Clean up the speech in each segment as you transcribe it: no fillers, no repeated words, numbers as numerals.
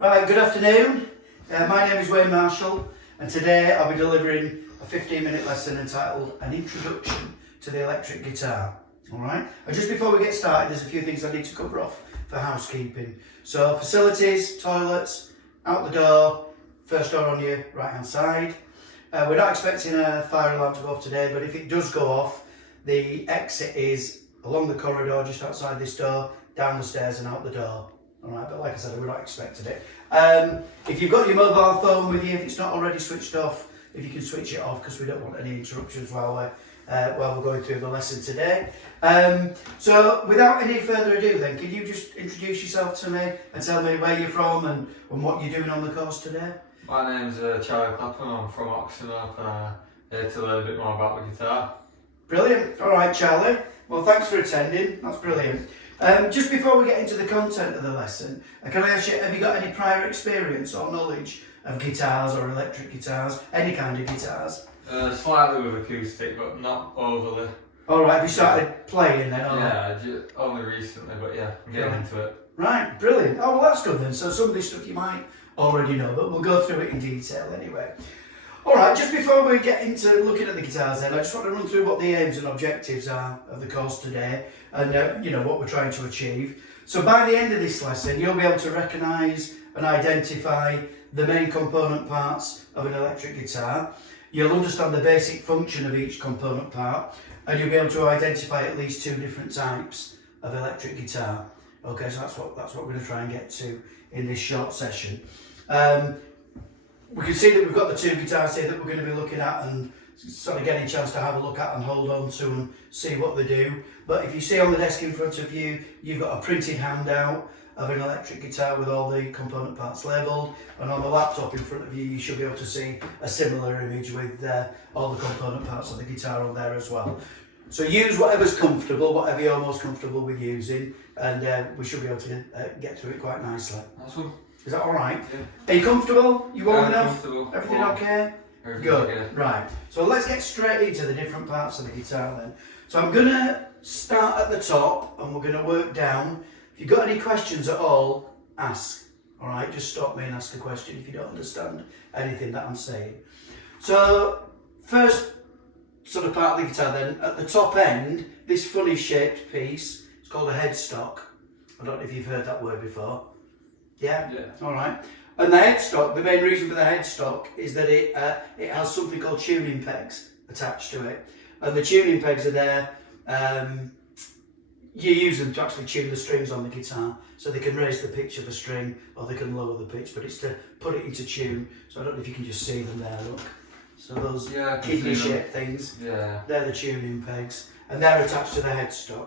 Right, good afternoon. My name is Wayne Marshall, and today I'll be delivering a 15-minute lesson entitled An Introduction to the Electric Guitar. Alright, and just before we get started, there's a few things I need to cover off for housekeeping. So, facilities, toilets, out the door, first door on your right hand side. We're not expecting a fire alarm to go off today, but if it does go off, the exit is along the corridor just outside this door, down the stairs and out the door. Alright, but like I said, we're not expecting it. If you've got your mobile phone with you, if it's not already switched off, if you can switch it off, because we don't want any interruptions while we're going through the lesson today. So without any further ado then, can you just introduce yourself to me and tell me where you're from and what you're doing on the course today? My name's Charlie Clapham, I'm from Oxenhope, here to learn a bit more about the guitar. Brilliant. Alright Charlie, well thanks for attending, that's brilliant. Just before we get into the content of the lesson, can I ask you, have you got any prior experience or knowledge of guitars or electric guitars, any kind of guitars? Slightly with acoustic, but not overly. Alright, have you started playing then? Or? Yeah, only recently, but yeah, I'm getting into it. Right, brilliant. Oh, well that's good then. So some of this stuff you might already know, but we'll go through it in detail anyway. Alright, just before we get into looking at the guitars then, I just want to run through what the aims and objectives are of the course today and you know what we're trying to achieve. So by the end of this lesson, you'll be able to recognise and identify the main component parts of an electric guitar. You'll understand the basic function of each component part, and you'll be able to identify at least two different types of electric guitar. Okay, so that's what we're going to try and get to in this short session. We can see that we've got the two guitars here that we're going to be looking at and sort of getting a chance to have a look at and hold on to and see what they do. But if you see on the desk in front of you, you've got a printed handout of an electric guitar with all the component parts labelled, and on the laptop in front of you, you should be able to see a similar image with all the component parts of the guitar on there as well. So use whatever's comfortable, whatever you're most comfortable with using, and we should be able to get through it quite nicely. Awesome. Is that all right? Yeah. Are you comfortable? You warm enough? Comfortable. Everything okay? Good. Okay. Right. So let's get straight into the different parts of the guitar then. So I'm going to start at the top and we're going to work down. If you've got any questions at all, ask. All right. Just stop me and ask a question if you don't understand anything that I'm saying. So first sort of part of the guitar then, at the top end, this funny shaped piece, it's called a headstock. I don't know if you've heard that word before. Yeah? Yeah. All right. And the headstock, the main reason for the headstock is that it has something called tuning pegs attached to it. And the tuning pegs are there, you use them to actually tune the strings on the guitar. So they can raise the pitch of a string or they can lower the pitch, but it's to put it into tune. So I don't know if you can just see them there, look. So those kidney shaped things, they're the tuning pegs. And they're attached to the headstock.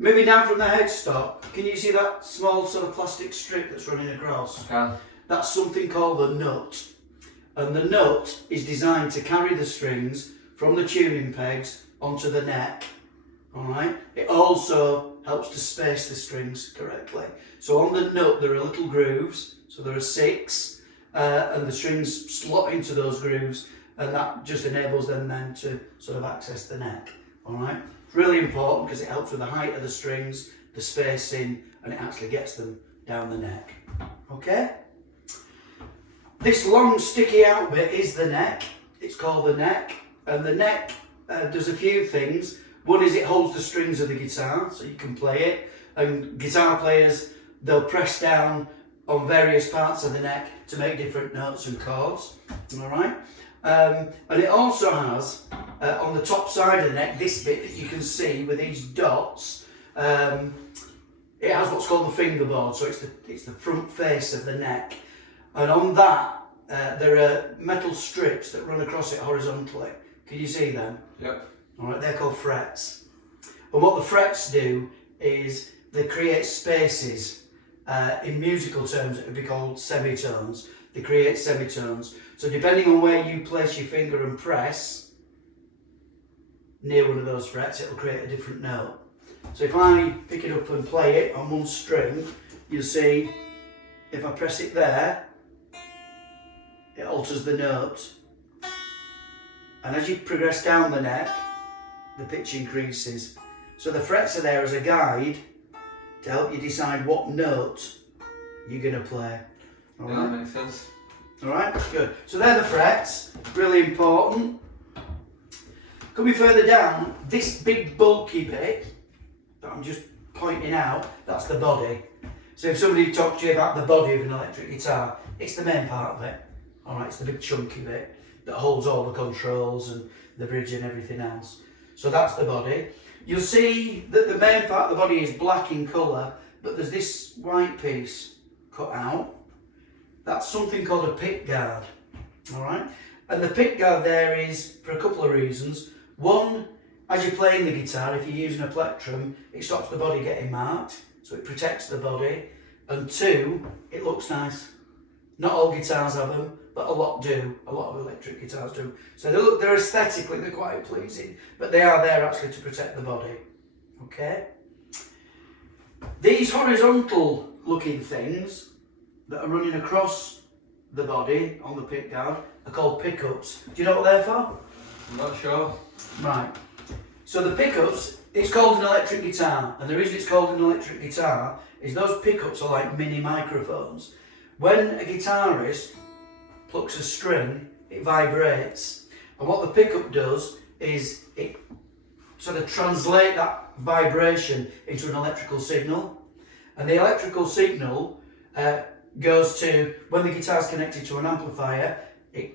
Moving down from the headstock, can you see that small sort of plastic strip that's running across? I can. That's something called the nut. And the nut is designed to carry the strings from the tuning pegs onto the neck. Alright? It also helps to space the strings correctly. So on the nut there are little grooves, so there are 6, and the strings slot into those grooves, and that just enables them then to sort of access the neck. Alright? Really important because it helps with the height of the strings, the spacing, and it actually gets them down the neck. Okay? This long sticky out bit is the neck. It's called the neck, and the neck does a few things. One is it holds the strings of the guitar so you can play it, and guitar players, they'll press down on various parts of the neck to make different notes and chords. Alright? And it also has, on the top side of the neck, this bit that you can see with these dots, it has what's called the fingerboard, so it's the front face of the neck. And on that, there are metal strips that run across it horizontally. Can you see them? Yep. Alright, they're called frets. And what the frets do is they create spaces. In musical terms, it would be called semitones. They create semitones. So depending on where you place your finger and press near one of those frets, it will create a different note. So if I pick it up and play it on one string, you'll see if I press it there, it alters the note. And as you progress down the neck, the pitch increases. So the frets are there as a guide to help you decide what note you're going to play. All Yeah, right. that makes sense. All right, good. So they're the frets, really important. Coming further down, this big bulky bit that I'm just pointing out, that's the body. So if somebody talked to you about the body of an electric guitar, it's the main part of it. All right, it's the big chunky bit that holds all the controls and the bridge and everything else. So that's the body. You'll see that the main part of the body is black in colour, but there's this white piece cut out. That's something called a pick guard. All right, and the pick guard there is for a couple of reasons. One, as you're playing the guitar, if you're using a plectrum, it stops the body getting marked, so it protects the body. And two, it looks nice. Not all guitars have them, but a lot do. A lot of electric guitars do. So they're aesthetically, they're quite pleasing, but they are there actually to protect the body. Okay? These horizontal looking things that are running across the body on the pick guard are called pickups. Do you know what they're for? I'm not sure. Right. So the pickups, it's called an electric guitar, and the reason it's called an electric guitar is those pickups are like mini microphones. When a guitarist plucks a string, it vibrates, and what the pickup does is it sort of translate that vibration into an electrical signal, and the electrical signal goes to, when the guitar is connected to an amplifier, it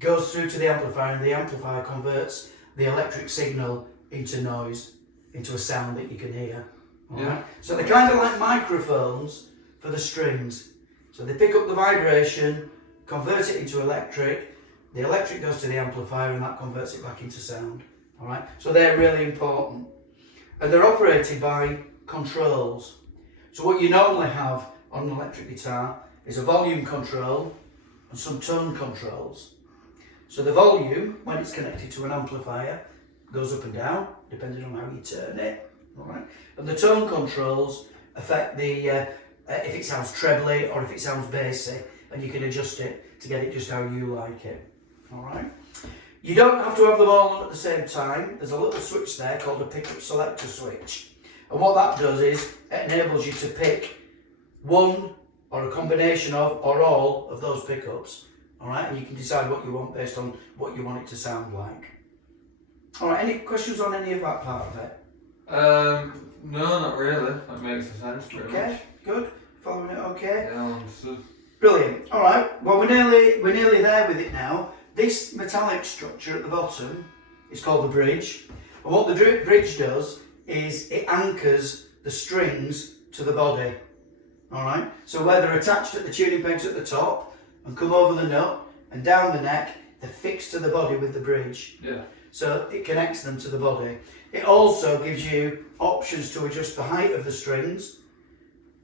goes through to the amplifier, and the amplifier converts the electric signal into noise, into a sound that you can hear. All right? So they're kind of like microphones for the strings. So they pick up the vibration, convert it into electric, the electric goes to the amplifier, and that converts it back into sound. All right? So they're really important. And they're operated by controls. So what you normally have on an electric guitar is a volume control and some tone controls. So the volume, when it's connected to an amplifier, goes up and down, depending on how you turn it. All right? And the tone controls affect the if it sounds trebly or if it sounds bassy, and you can adjust it to get it just how you like it. All right? You don't have to have them all on at the same time. There's a little switch there called a pickup selector switch. And what that does is it enables you to pick one or a combination of or all of those pickups. All right, and you can decide what you want based on what you want it to sound like. All right, any questions on any of that part of it? No, not really. That makes sense. Pretty Okay, much. good. Following it, okay. Yeah, understood. Brilliant. All right. Well, we're nearly there with it now. This metallic structure at the bottom is called the bridge, and what the bridge does is it anchors the strings to the body. All right. So where they're attached at the tuning pegs at the top and come over the nut and down the neck, they're fixed to the body with the bridge. Yeah. So it connects them to the body. It also gives you options to adjust the height of the strings,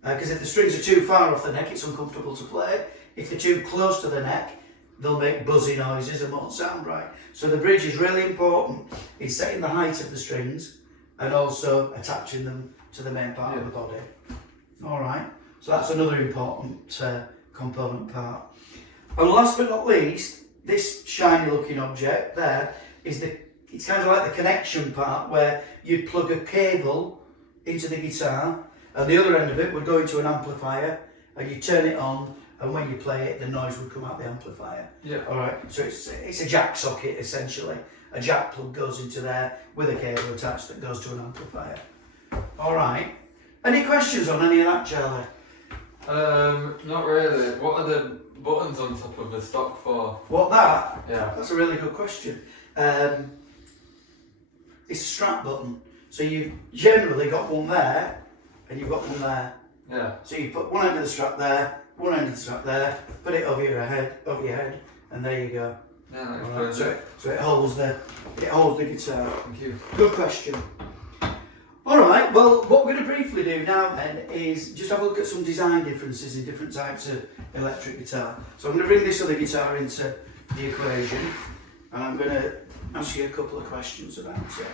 because if the strings are too far off the neck, it's uncomfortable to play. If they're too close to the neck, they'll make buzzy noises and won't sound right. So the bridge is really important in setting the height of the strings and also attaching them to the main part of the body. All right, so that's another important component part. And last but not least, this shiny looking object there is it's kind of like the connection part where you'd plug a cable into the guitar, and the other end of it would go into an amplifier, and you turn it on, and when you play it, the noise would come out the amplifier. Yeah. All right. So it's a jack socket essentially. A jack plug goes into there with a cable attached that goes to an amplifier. All right. Any questions on any of that, Charlie? Not really. What are the buttons on top of the stock for? What that? Yeah. That's a really good question. It's a strap button. So you've generally got one there, and you've got one there. Yeah. So you put one end of the strap there, one end of the strap there, put it over your head, and there you go. Yeah, that All right, explains it. so it holds the guitar. Thank you. Good question. All right. Well, what we're going to briefly do now then is just have a look at some design differences in different types of electric guitar. So I'm going to bring this other guitar into the equation, and I'm going to ask you a couple of questions about it.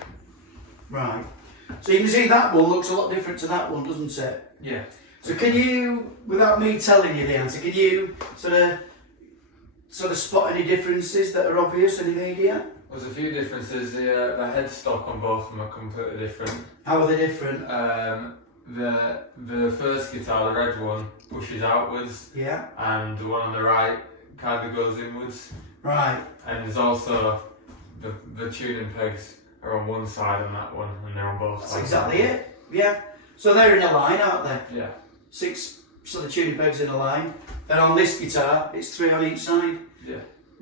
Right. So you can see that one looks a lot different to that one, doesn't it? Yeah. So can you, without me telling you the answer, can you sort of spot any differences that are obvious and immediate? There's a few differences. The headstock on both of them are completely different. How are they different? the first guitar, the red one, pushes outwards, Yeah. and the one on the right kind of goes inwards. Right. And there's also the tuning pegs are on one side on that one, and they're on both That's sides. exactly it. Yeah. So they're in a line, aren't they? Yeah. 6 sort of tuning pegs in a line. And on this guitar, it's 3 on each side. Yeah.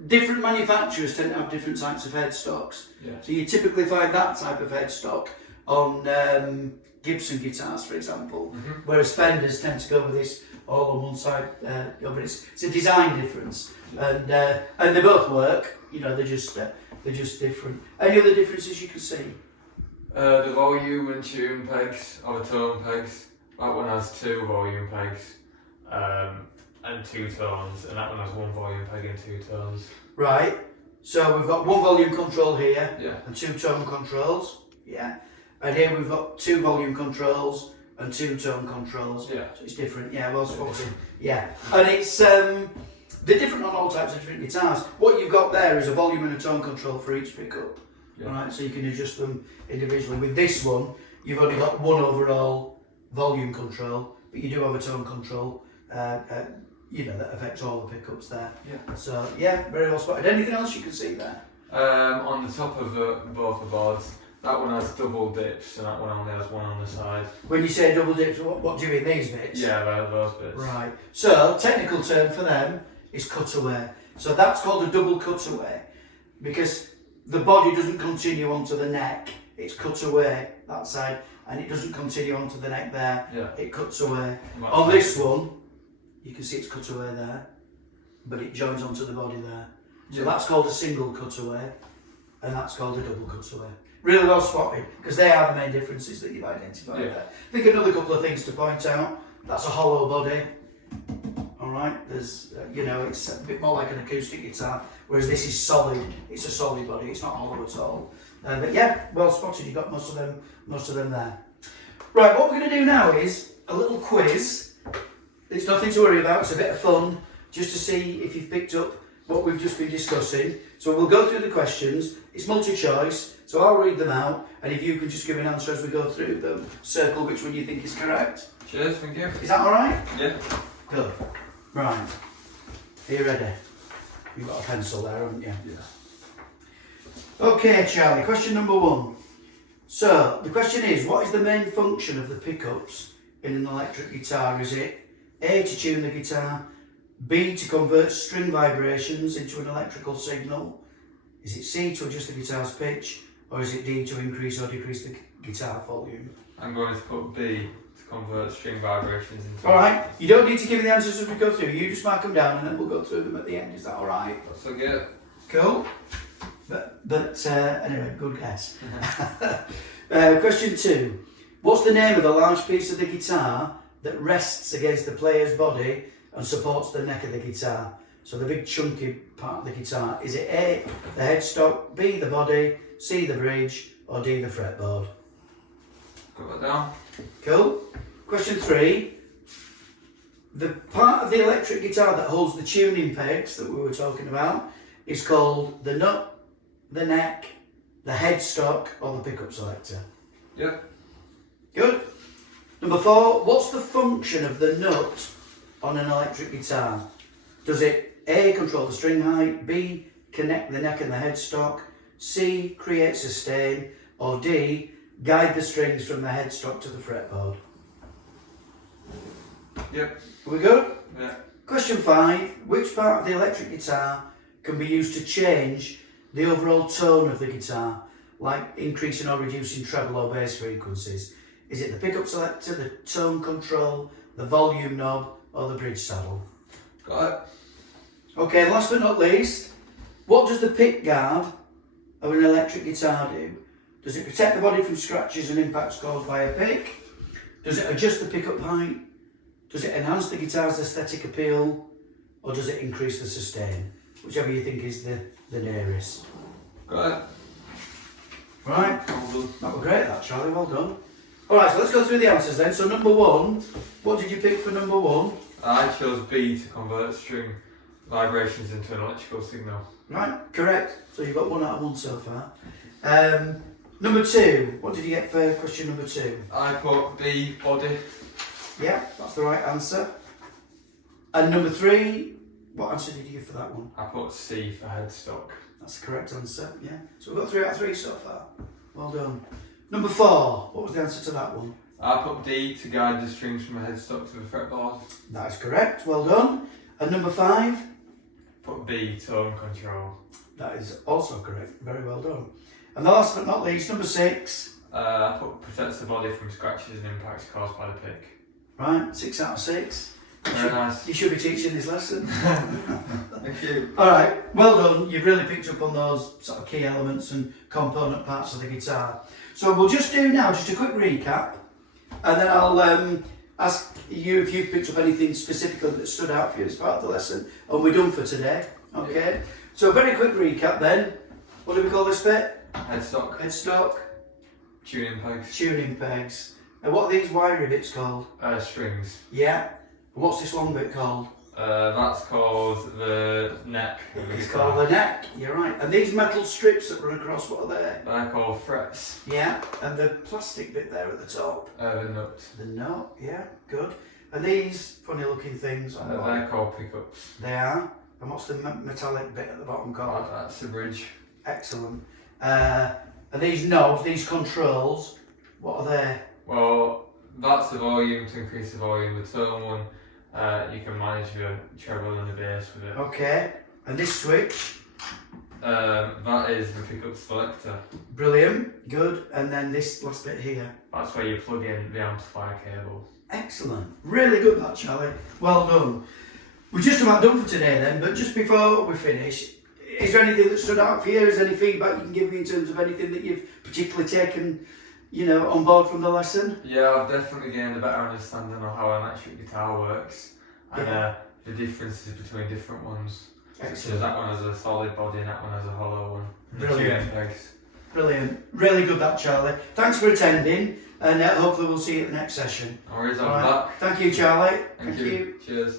Different manufacturers tend to have different types of headstocks. Yeah. So you typically find that type of headstock on Gibson guitars, for example, whereas Fenders tend to go with this all on one side. But it's a design difference, and they both work. You know, they're just different. Any other differences you can see? The volume and tune pegs, or the tone pegs. That one has 2 volume pegs and 2 tones, and that one has 1 volume peg and 2 tones. Right. So we've got 1 volume control here Yeah. and 2 tone controls. Yeah. And here we've got 2 volume controls and 2 tone controls. Yeah. So it's different. Yeah, well spotted. Yeah. And it's they're different on all types of different guitars. What you've got there is a volume and a tone control for each pickup. Yeah. Right. So you can adjust them individually. With this one, you've only got 1 overall volume control, but you do have a tone control. You know, that affects all the pickups there. Yeah. So yeah, very well spotted. Anything else you can see there? On the top of both the boards, that one has double dips, and that one only has 1 on the side. When you say double dips, what do you mean, these bits? Yeah, those bits. Right. So, technical term for them is cutaway. So that's called a double cutaway because the body doesn't continue onto the neck. It's cut away that side, and it doesn't continue onto the neck there. Yeah. It cuts away. That's On right. this one, you can see it's cut away there, but it joins onto the body there. So Yeah. that's called a single cutaway, and that's called a double cutaway. Really well spotted, because they are the main differences that you've identified Yeah. there. I think another couple of things to point out, that's a hollow body. Alright, there's, you know, it's a bit more like an acoustic guitar, whereas this is solid, it's a solid body, it's not hollow at all. But yeah, well spotted, you've got most of them there. Right, what we're going to do now is a little quiz. It's nothing to worry about, it's a bit of fun, just to see if you've picked up what we've just been discussing. So we'll go through the questions, it's multi-choice, so I'll read them out, and if you can just give an answer as we go through them, circle which one you think is correct. Cheers, thank you. Is that alright? Yeah. Good. Right. Are you ready? You've got a pencil there, haven't you? Yeah. Okay, Charlie, question number 1. So, the question is, what is the main function of the pickups in an electric guitar? Is it A, to tune the guitar, B, to convert string vibrations into an electrical signal, is it C, to adjust the guitar's pitch, or is it D, to increase or decrease the guitar volume? I'm going to put B to convert string vibrations into. Alright, you don't need to give me the answers as we go through, you just mark them down and then we'll go through them at the end, is that alright? That's so good. Cool. But anyway, good guess. Question 2. What's the name of the large piece of the guitar that rests against the player's body and supports the neck of the guitar? So the big chunky part of the guitar. Is it A, the headstock, B, the body, C, the bridge, or D, the fretboard? Got that down. Cool. Question 3. The part of the electric guitar that holds the tuning pegs that we were talking about is called the nut, the neck, the headstock, or the pickup selector. Yeah. Good. Number 4. What's the function of the nut on an electric guitar? Does it A, control the string height, B, connect the neck and the headstock, C, create sustain, or D, guide the strings from the headstock to the fretboard? Yep. Are we good? Yeah. Question 5. Which part of the electric guitar can be used to change the overall tone of the guitar, like increasing or reducing treble or bass frequencies? Is it the pickup selector, the tone control, the volume knob, or the bridge saddle? Got it. Okay, last but not least, what does the pick guard of an electric guitar do? Does it protect the body from scratches and impacts caused by a pick? Does it adjust the pickup height? Does it enhance the guitar's aesthetic appeal? Or does it increase the sustain? Whichever you think is the nearest. Got it. Right, Well done. that was great that, Charlie, well done. Alright, so let's go through the answers then. So number 1, what did you pick for number 1? I chose B to convert string vibrations into an electrical signal. Right, correct. So you've got 1 out of 1 so far. Number 2. What did you get for question number 2? I put B, body. Yeah, that's the right answer. And number 3, what answer did you give for that one? I put C for headstock. That's the correct answer, yeah. So we've got 3 out of 3 so far. Well done. Number 4, what was the answer to that one? I put D, to guide the strings from the headstock to the fretboard. That is correct, well done. And number 5? Put B, tone control. That is also correct, very well done. And the last but not least, number 6. I put protects the body from scratches and impacts caused by the pick. Right, 6 out of 6. Very nice. You should be teaching this lesson. Thank you. Alright, well done. You've really picked up on those sort of key elements and component parts of the guitar. So we'll just do now just a quick recap, and then I'll ask you if you've picked up anything specifically that stood out for you as part of the lesson, and we're done for today. Okay? So a very quick recap then. What do we call this bit? Headstock. Headstock. Tuning pegs. Tuning pegs. And what are these wiry bits called? Strings. Yeah. And what's this long bit called? That's called the neck. Of the It's guitar. called the neck. You're right. And these metal strips that run across, what are they? They're called frets. Yeah. And the plastic bit there at the top. The nut. The nut. Yeah. Good. And these funny looking things. They're called pickups. They are. And what's the metallic bit at the bottom called? That's the bridge. Excellent. And these knobs, these controls, what are they? Well, that's the volume to increase the volume. The tone one, you can manage your treble and the bass with it. Okay. And this switch? That is the pickup selector. Brilliant. Good. And then this last bit here? That's where you plug in the amplifier cable. Excellent. Really good that, Charlie. Well done. We're just about done for today then, but just before we finish, is there anything that stood out for you? Is there any feedback you can give me in terms of anything that you've particularly taken, on board from the lesson? Yeah, I've definitely gained a better understanding of how an electric guitar works and the differences between different ones. Excellent. So that one has a solid body and that one has a hollow one. Brilliant. Pegs. Brilliant. Really good that, Charlie. Thanks for attending, and hopefully we'll see you at the next session. No worries, I'm Right. back. Thank you, Charlie. Thank you. Cheers.